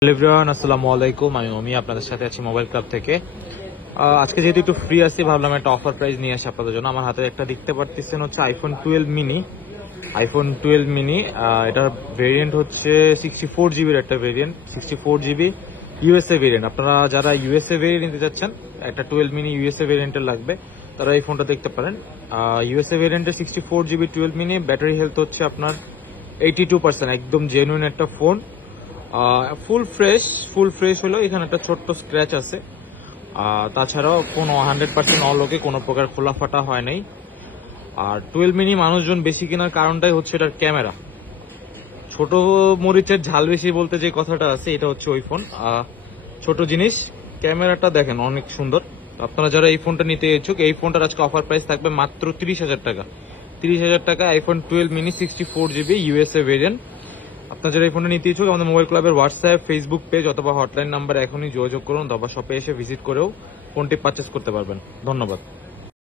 Hello everyone, আসসালামু আলাইকুম। আমি অমি, আপনাদের সাথে আছি মোবাইল ক্লাব থেকে। আজকে যেহেতু একটু ফ্রি আছি, ভাবলাম একটা অফার প্রাইস নিয়ে আসি আপনাদের জন্য। আমার হাতে একটা দেখতে পারতেছেন হচ্ছে আইফোন 12 মিনি। আইফোন 12 মিনি, এটার ভেরিয়েন্ট হচ্ছে 64 জিবির একটা ভেরিয়েন্ট, 64 জিবি ইউএসএ ভেরিয়েন্ট। আপনারা যারা ইউএসএ ভেরিয়েন্ট নিতে চাচ্ছেন, একটা 12 মিনি ইউএসএ ভেরিয়েন্টের লাগবে, তারা এই ফোনটা দেখতে পারেন। ইউএসএ ভেরিয়েন্টের 64 জিবি 12 মিনি, ব্যাটারি হেলথ হচ্ছে আপনার 82%, একদম জেনুইন একটা ফোন। ফুল ফ্রেশ হলেও এখানে একটা ছোট্ট স্ক্র্যাচ আছে। তাছাড়াও ফোন 100% অল ওকে, কোনো প্রকার খোলা ফাটা হয় নাই। আর 12 মিনি মানুষজন বেশি কেনার কারণটাই হচ্ছে এটার ক্যামেরা। ছোট মরিচের ঝাল বেশি বলতে যে কথাটা আছে, এটা হচ্ছে ওই ফোন। ছোট জিনিস, ক্যামেরাটা দেখেন অনেক সুন্দর। আপনারা যারা এই ফোনটা নিতে ইচ্ছুক, এই ফোনটার আজকে অফার প্রাইস থাকবে মাত্র 30,000 টাকা। 30,000 টাকা iPhone 12 mini 64 GB USA variant. আপনার যারা এই ফোনটা নিতে ইচ্ছুক, আমাদের মোবাইল ক্লাবের হোয়াটসঅ্যাপ, ফেসবুক পেজ অথবা হটলাইন নাম্বার এখনই যোগাযোগ করুন, অথবা শপে এসে ভিজিট করেও ফোনটি পারচেস করতে পারবেন। ধন্যবাদ।